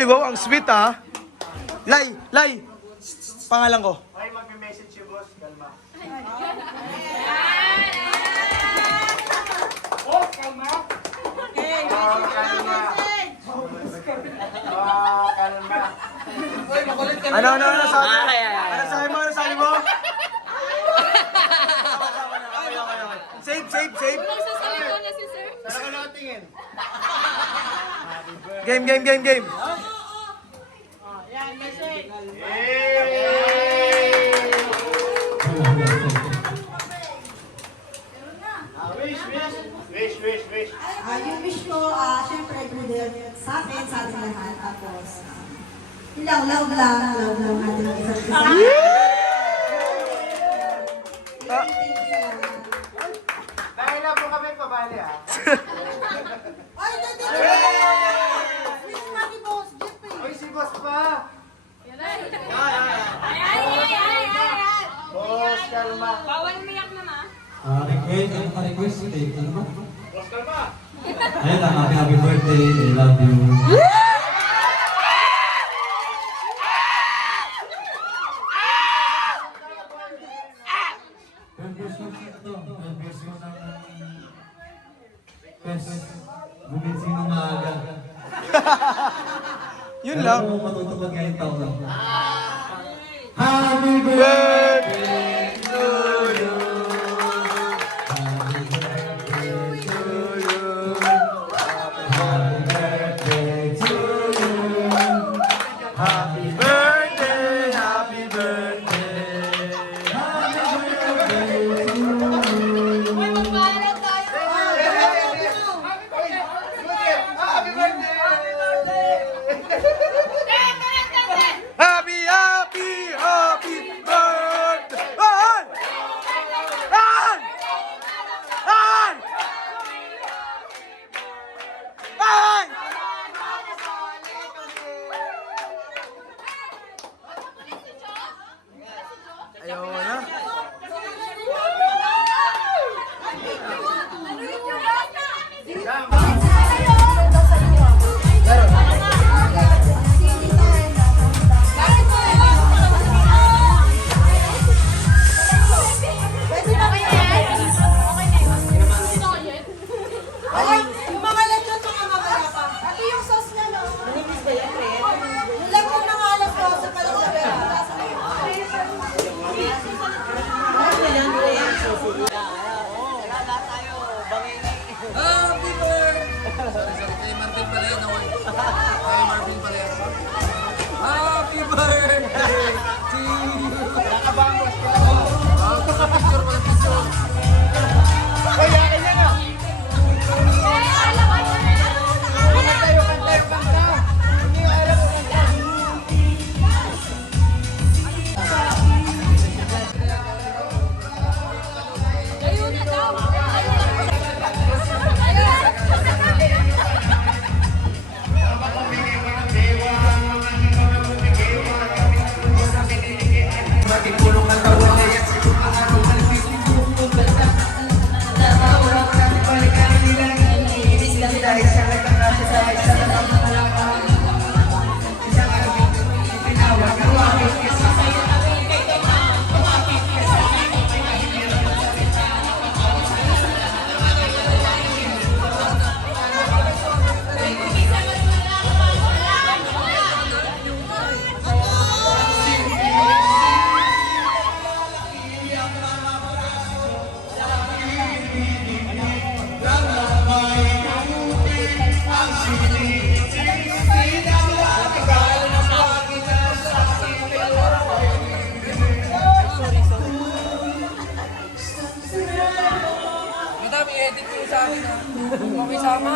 Ay, wow, ang sweet ah. Lai, pangalan ko. Okay, mag-message si boss. Kalma. Oh, kalma. Okay, kalma. Kalma. Uy, makulit ka Ano sabi? Ano sabi mo? Save. Magsasalita na si sir. Saan ka nakatingin? Game. Yan, message. Wish. Yung wish ko, syempre, good sa atin lahat. Tapos, love lang natin isa't isa. Thank you sa lahat. Dahil na po kami pabali ah. Ay, dati! Wish money boss, Jeff eh. Uy, si boss pa. Ay. Boss, kalma. Bawal umiyak na ma. Request, ano ba? Boss, kalma. Ayun lang, happy birthday, I love you. Gumising ng maaga. Yun lang. Pero matutupad ngayong taon. Happy Birthday to you. Happy birthday to you. Happy birthday. Uy, magpaalam tayo. Happy birthday! Happy birthday! Ayaw na. Ay, yung mga lechon, mga mamaya pa. Ito yung sauce na, no? Manipis ba yan, Red? Yung lang kong mga alas ko sa palabas. Happy birthday! Kay Marvin pala yan. Kay Marvin pala yan. Happy birthday to you! Nakabahan boss. Picture ko ng picture. Uy, akin yan ah. Kanta. Hindi nga alam ko kanta. Ayun na daw. Madam, i-edit ko sa akin ha. Okay, sama.